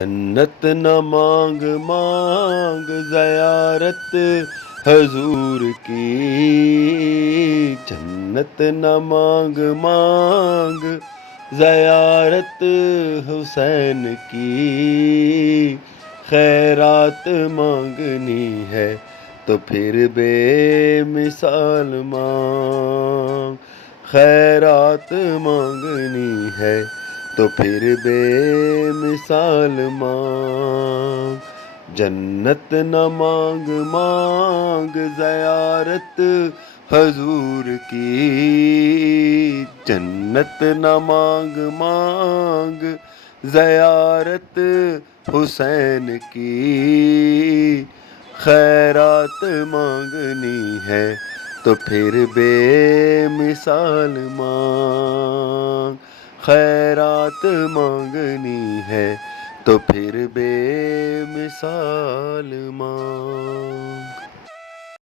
جنت نہ مانگ مانگ زیارت حضور کی، جنت نہ مانگ مانگ زیارت حسین کی، خیرات مانگنی ہے تو پھر بے مثال مانگ، خیرات مانگنی ہے تو پھر بے مثال مانگ، جنت نہ مانگ مانگ زیارت حضور کی، جنت نہ مانگ مانگ زیارت حسین کی، خیرات مانگنی ہے تو پھر بے مثال مانگ، خیرات مانگنی ہے تو پھر بے مثال مانگ۔